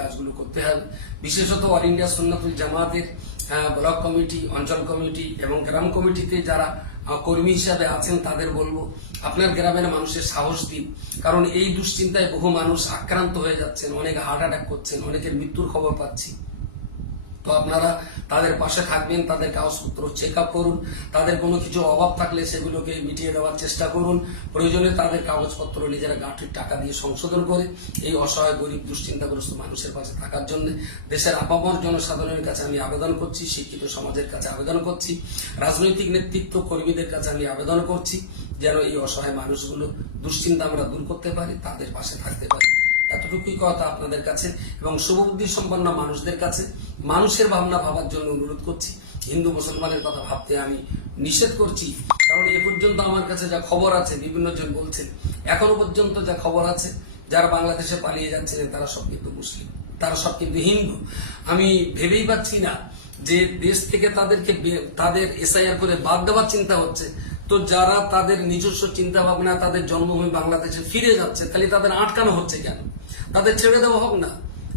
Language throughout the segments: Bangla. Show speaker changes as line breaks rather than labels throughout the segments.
কাজগুলো করতে হবে বিশেষত অল ইন্ডিয়া সুন্নাতুল জামাতের ব্লক কমিটি, অঞ্চল কমিটি এবং গ্রাম কমিটিতে যারা কর্মী হিসাবে আছেন তাদের বলব, আপনার গ্রামের মানুষের সাহস দিন। কারণ এই দুশ্চিন্তায় বহু মানুষ আক্রান্ত হয়ে যাচ্ছেন, অনেক হার্ট অ্যাটাক করছেন, অনেকের মৃত্যুর খবর পাচ্ছি। তো আপনারা তাদের পাশে থাকবেন, তাদের কাগজপত্র চেক আপ করুন, তাদের কোনো কিছু অভাব থাকলে সেগুলোকে মিটিয়ে দেওয়ার চেষ্টা করুন। প্রয়োজনে তাদের কাগজপত্র নিজেরা গাঁঠির টাকা দিয়ে সংশোধন করে, এই অসহায়, গরিব, দুশ্চিন্তাগ্রস্ত মানুষের পাশে থাকার জন্য দেশের আপামর জনসাধারণের কাছে আমি আবেদন করছি, শিক্ষিত সমাজের কাছে আবেদন করছি, রাজনৈতিক নেতৃত্ব কর্মীদের কাছে আমি আবেদন করছি, যেন এই অসহায় মানুষগুলো দুশ্চিন্তা আমরা দূর করতে পারি, তাদের পাশে থাকতে পারি। এতটুকুই আপনাদের কাছে এবং শুভবুদ্ধি সম্পন্ন মানুষদের কাছে। মানুষের ভাবনা ভাবার জন্য অনুরোধ করছি। হিন্দু, মুসলমানের কথা ভাবতে আমি নিষেধ করছি। কারণ এ পর্যন্ত আমার কাছে যা খবর আছে বিভিন্ন জন বলছেন, এখনও পর্যন্ত যা খবর আছে, যারা বাংলাদেশে পালিয়ে যাচ্ছিলেন তারা সব কিন্তু মুসলিম, তারা সব কিন্তু হিন্দু। আমি ভেবেই পাচ্ছি না যে দেশ থেকে তাদেরকে তাদের এসআইআর করে বাদ দেওয়ার চিন্তা হচ্ছে। তো যারা তাদের নিজস্ব চিন্তা ভাবনা তাদের জন্মভূমি বাংলাদেশে ফিরে যাচ্ছে, তাহলে তাদের আটকানো হচ্ছে কেন? তাদের ছেড়ে দেওয়া হোক না।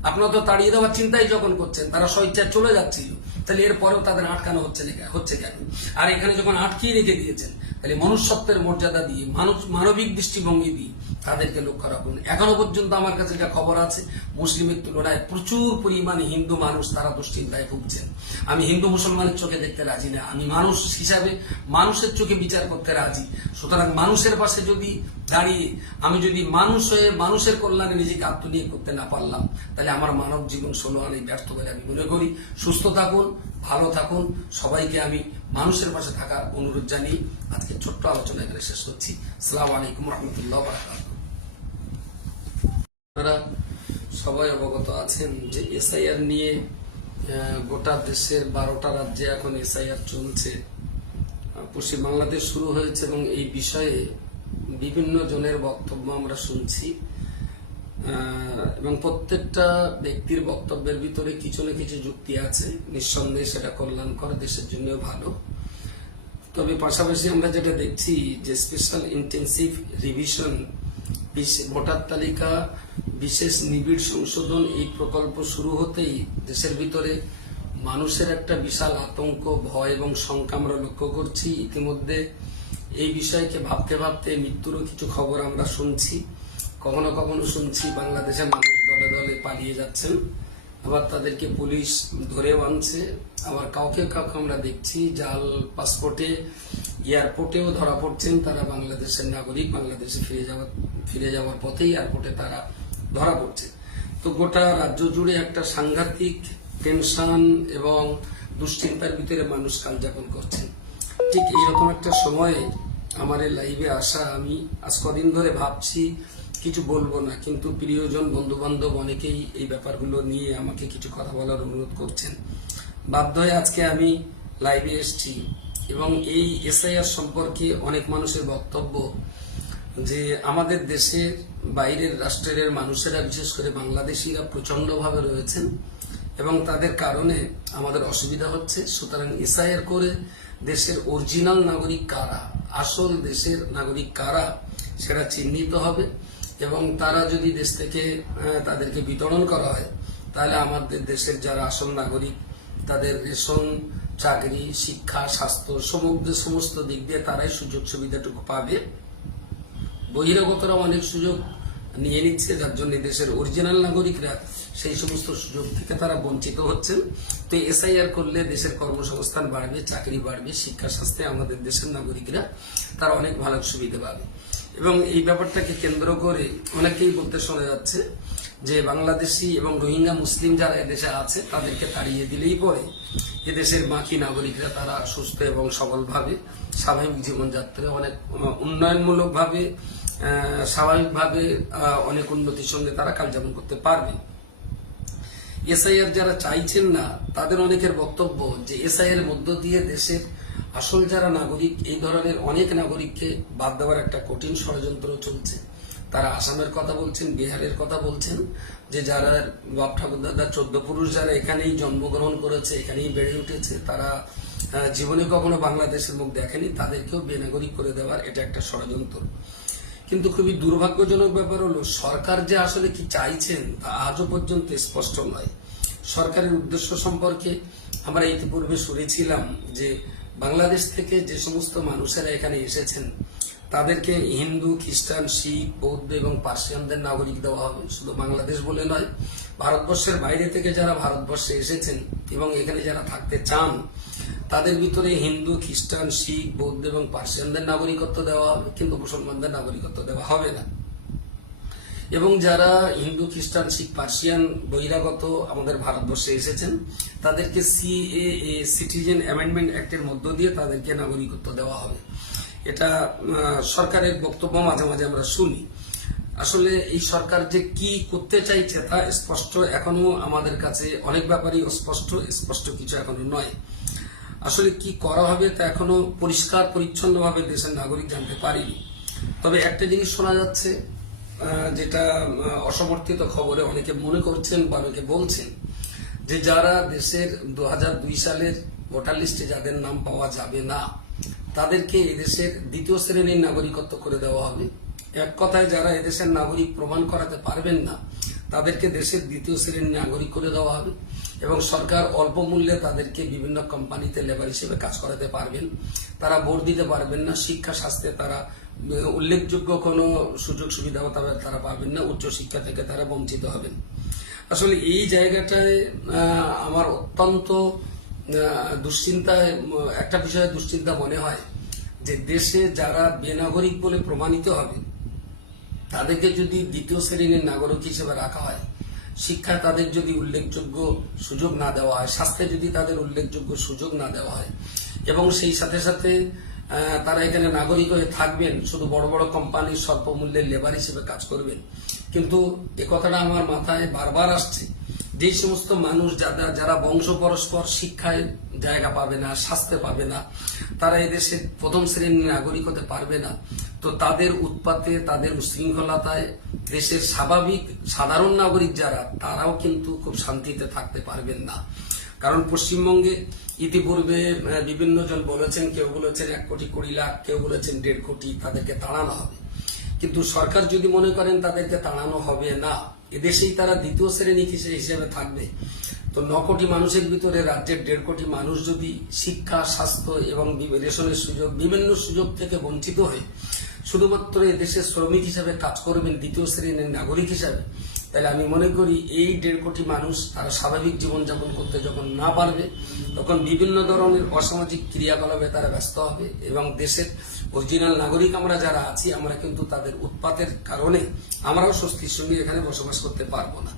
আপনারা তো তাড়িয়ে দেওয়ার চিন্তাই যখন করছেন, তারা স্বেচ্ছায় চলে যাচ্ছিল। তাহলে এরপরেও তাদের আটকানো হচ্ছে না হচ্ছে কেন? আর এখানে যখন আটকিয়ে রেখে দিয়েছেন, তাহলে মনুষ্যত্বের মর্যাদা দিয়ে, মানুষ, মানবিক দৃষ্টিভঙ্গি দিয়ে তাদেরকে লক্ষ্য রাখুন। এখনও পর্যন্ত আমার কাছে যা খবর আছে, মুসলিমের তুলনায় প্রচুর পরিমাণে হিন্দু মানুষ তারা দুশ্চিন্তায় ভুগছেন। আমি হিন্দু মুসলমানের চোখে দেখতে রাজি না। আমি মানুষ হিসাবে মানুষের চোখে বিচার করতে রাজি। সুতরাং মানুষের পাশে যদি দাঁড়িয়ে আমি যদি মানুষ হয়ে মানুষের কল্যাণে নিজেকে আত্মনিয়োগ করতে না পারলাম, তাহলে আমার মানব জীবন ষোলো আনে ব্যর্থ বলে আমি মনে করি। সুস্থ থাকুন, ভালো থাকুন। সবাইকে আমি মানুষের পাশে থাকার অনুরোধ জানিয়ে আজকে ছোট্ট আলোচনা এখানে শেষ করছি। সালাম আলাইকুম রহমতুল্লাহ আপনারা সবাই অবগত আছেন যে এসআইআর নিয়ে গোটা দেশের বারোটা রাজ্যে এখন এসআইআর চলছে। পশ্চিম বাংলাদেশ শুরু হয়েছে এবং এই বিষয়ে বিভিন্ন জনের বক্তব্য আমরা শুনছি। এবং প্রত্যেকটা ব্যক্তির বক্তব্যের ভিতরে কিছু না কিছু যুক্তি আছে। নিঃসন্দেহে সেটা কল্যাণকর, দেশের জন্য ভালো। তবে পাশাপাশি আমরা যেটা দেখছি যে স্পেশাল ইন্টেন্সিভ রিভিশন ভোটার তালিকা বিশেষ নিবিড় সংশোধন এই প্রকল্প শুরু হতেই দেশের ভিতরে মানুষের একটা বিশাল আতঙ্ক, ভয় এবং শঙ্কা আমরা লক্ষ্য করছি। ইতিমধ্যে এই বিষয়কে ভাবতে ভাবতে মৃত্যুরও কিছু খবর আমরা শুনছি। কখনো কখনো শুনছি বাংলাদেশের মানুষ দলে দলে পালিয়ে যাচ্ছেন। আবার তাদেরকে পুলিশ ধরেও আনছে। আবার কাউকে কাউকে আমরা দেখছি, জাল, পাসপোর্টে, এয়ারপোর্টেও ধরা পড়ছেন তারা বাংলাদেশের নাগরিক। বাংলাদেশে ফিরে যাওয়ার ফিরে যাওয়ার পথে এয়ারপোর্টে তারা ধরা পড়ছে। তো গোটা রাজ্য জুড়ে একটা সাংঘাতিক টেনশন এবং দুশ্চিন্তার ভিতরে মানুষ কালযাপন করছেন। ঠিক এইরকম একটা সময়ে আমার লাইভে আসা আমি আজ কদিন ধরে ভাবছি, কিছু বলব না, কিন্তু প্রিয়জন বন্ধু বান্ধব অনেকেই এই ব্যাপারগুলো নিয়ে আমাকে কিছু কথা বলার অনুরোধ করছেন। বাধ্য হয়ে আজকে আমি লাইভে এসেছি এবং এই এসআইআর সম্পর্কে অনেক মানুষের বক্তব্য যে আমাদের দেশের বাইরের রাষ্ট্রের মানুষেরা, বিশেষ করে বাংলাদেশিরা প্রচন্ডভাবে রয়েছেন এবং তাদের কারণে আমাদের অসুবিধা হচ্ছে। সুতরাং এসআইআর করে দেশের অরিজিনাল নাগরিক কারা, আসল দেশের নাগরিক কারা, সেটা চিহ্নিত হবে এবং তারা যদি দেশ থেকে তাদেরকে বিতরণ করা হয়, তাহলে আমাদের দেশের যারা আসল নাগরিক, তাদের রেশন, চাকরি, শিক্ষা, স্বাস্থ্য, সমগ্র সমস্ত দিক দিয়ে তারাই সুযোগ সুবিধাটুকু পাবে। বহিরাগতরা অনেক সুযোগ নিয়ে নিচ্ছে, যার জন্য দেশের অরিজিনাল নাগরিকরা সেই সমস্ত সুযোগ থেকে তারা বঞ্চিত হচ্ছেন। তো এসআইআর করলে দেশের কর্মসংস্থান বাড়বে, চাকরি বাড়বে, শিক্ষা স্বাস্থ্যে আমাদের দেশের নাগরিকরা তারা অনেক ভালো সুবিধা পাবে। এবং এই ব্যাপারটাকে কেন্দ্র করে অনেকেই বলতে শোনা যাচ্ছে যে বাংলাদেশি এবং রোহিঙ্গা মুসলিম যারা এদেশে আছে, তাদেরকে তাড়িয়ে দিলেই পরে এদেশের বাকি নাগরিকরা তারা সুস্থ এবং সবলভাবে স্বাভাবিক জীবনযাত্রায় অনেক উন্নয়নমূলকভাবে স্বাভাবিকভাবে অনেক উন্নতির সঙ্গে তারা কালযাপন করতে পারবে। এসআইআর যারা চাইছেন না, তাদের অনেকের বক্তব্য যে এসআইআর মধ্য দিয়ে দেশের আসল যারা নাগরিক, এই ধরনের অনেক নাগরিককে বাদ দেওয়ার একটা কঠিন ষড়যন্ত্র চলছে। তারা আসামের কথা বলছেন, বিহারের কথা বলছেন, যে যারা বাপ ঠাকুর দাদা, চোদ্দ পুরুষ যারা এখানেই জন্মগ্রহণ করেছে, এখানেই বেড়ে উঠেছে, তারা জীবনে কখনো বাংলাদেশের মুখ দেখেনি, তাদেরকেও বেনাগরিক করে দেওয়ার এটা একটা ষড়যন্ত্র। কিন্তু খুবই দুর্ভাগ্যজনক ব্যাপার হলো, সরকার যে আসলে কি চাইছেন তা আজও পর্যন্ত স্পষ্ট নয়। সরকারের উদ্দেশ্য সম্পর্কে আমরা ইতিপূর্বে শুনেছিলাম যে বাংলাদেশ থেকে যে সমস্ত মানুষেরা এখানে এসেছেন, তাদেরকে হিন্দু, খ্রিস্টান, শিখ, বৌদ্ধ এবং পার্সিয়ানদের নাগরিক দেওয়া হবে। শুধু বাংলাদেশ বলে নয়, ভারতবর্ষের বাইরে থেকে যারা ভারতবর্ষে এসেছেন এবং এখানে যারা থাকতে চান তাদের ভিতরে হিন্দু, খ্রিস্টান, শিখ, বৌদ্ধ এবং পার্সিয়ানদের নাগরিকত্ব দেওয়া হবে, কিন্তু মুসলমানদের নাগরিকত্ব দেওয়া হবে না। এবং যারা হিন্দু, খ্রিস্টান, শিখ, পার্সিয়ান বহিরাগত আমাদের ভারতবর্ষে এসেছেন, তাদেরকে সিএএ সিটিজেন অ্যামেন্ডমেন্ট অ্যাক্টের মধ্য দিয়ে তাদেরকে নাগরিকত্ব দেওয়া হবে। এটা সরকারের বক্তব্য মাঝে মাঝে আমরা শুনি। আসলে এই সরকার যে কি করতে চাইছে তা স্পষ্ট এখনও আমাদের কাছে অনেক ব্যাপারই অস্পষ্ট, স্পষ্ট কিছু এখনও নয়। আসলে কি করা হবে তা এখনও পরিষ্কার, পরিচ্ছন্নভাবে দেশের নাগরিক জানতে পারিনি। তবে একটা জিনিস শোনা যাচ্ছে যেটা অসমর্থিত খবরে অনেকে মনে করছেন বা অনেকে বলছেন, যে যারা দেশের দু হাজার দুই সালের ভোটার লিস্টে যাদের নাম পাওয়া যাবে না, তাদেরকে এদেশের দ্বিতীয় শ্রেণির নাগরিকত্ব করে দেওয়া হবে। এক কথায়, যারা এদেশের নাগরিক প্রমাণ করাতে পারবেন না, তাদেরকে দেশের দ্বিতীয় শ্রেণির নাগরিক করে দেওয়া হবে। এবং সরকার অল্প মূল্যে তাদেরকে বিভিন্ন কোম্পানিতে লেবার হিসেবে কাজ করাতে পারবেন। তারা ভোট দিতে পারবেন না, শিক্ষা স্বাস্থ্যে তারা উল্লেখযোগ্য কোনো সুযোগ সুবিধা তারা- পাবেন না, উচ্চ শিক্ষা থেকে তারা বঞ্চিত হবেন। আসলে এই জায়গাটায় আমার অত্যন্ত দুশ্চিন্তায় একটা বিষয়ে দুশ্চিন্তা মনে হয় যে দেশে যারা বেনাগরিক বলে প্রমাণিত হবে, তাদেরকে যদি দ্বিতীয় শ্রেণির নাগরিক হিসেবে রাখা হয় শিক্ষায় তাদের যদি উল্লেখযোগ্য সুযোগ না দেওয়া হয়, স্বাস্থ্যে যদি তাদের উল্লেখযোগ্য সুযোগ না দেওয়া হয়, এবং সেই সাথে সাথে তারা এখানে নাগরিক হয়ে থাকবেন, শুধু বড় বড় কোম্পানির স্বল্প মূল্যের লেবার হিসেবে কাজ করবেন। কিন্তু এ কথাটা আমার মাথায় বারবার আসছে, যে সমস্ত মানুষ যারা যারা বংশ পরস্পর শিক্ষায় জায়গা পাবে না, স্বাস্থ্যে পাবে না, তারা এদেশে প্রথম শ্রেণির নাগরিক হতে পারবে না। তো তাদের উৎপাতে, তাদের উশৃঙ্খলতায় দেশের স্বাভাবিক সাধারণ নাগরিক যারা, তারাও কিন্তু খুব শান্তিতে থাকতে পারবেন না। কারণ পশ্চিমবঙ্গে ইতিপূর্বে বিভিন্ন জন বলেছেন, কেউ বলেছেন এক কোটি কুড়ি লাখ, কেউ বলেছেন দেড় কোটি, তাদেরকে তাড়ানো হবে। কিন্তু সরকার যদি মনে করেন তাদেরকে তাড়ানো হবে না, এদেশেই তারা দ্বিতীয় শ্রেণি হিসেবে থাকবে। তো ন কোটি মানুষের ভিতরে রাজ্যের দেড় কোটি মানুষ যদি শিক্ষা, স্বাস্থ্য এবং রেশনের সুযোগ, বিভিন্ন সুযোগ থেকে বঞ্চিত হয়ে শুধুমাত্র এদেশের শ্রমিক হিসাবে কাজ করবেন, দ্বিতীয় শ্রেণির নাগরিক হিসাবে, তাহলে আমি মনে করি এই দেড় কোটি মানুষ তারা স্বাভাবিক জীবনযাপন করতে যখন না পারবে, তখন বিভিন্ন ধরনের অসামাজিক ক্রিয়াকলাপে তারা ব্যস্ত হবে এবং দেশের অরিজিনাল নাগরিক আমরা যারা আছি, আমরা কিন্তু তাদের উৎপাতের কারণে আমরাও স্বস্তির সঙ্গে এখানে বসবাস করতে পারব না।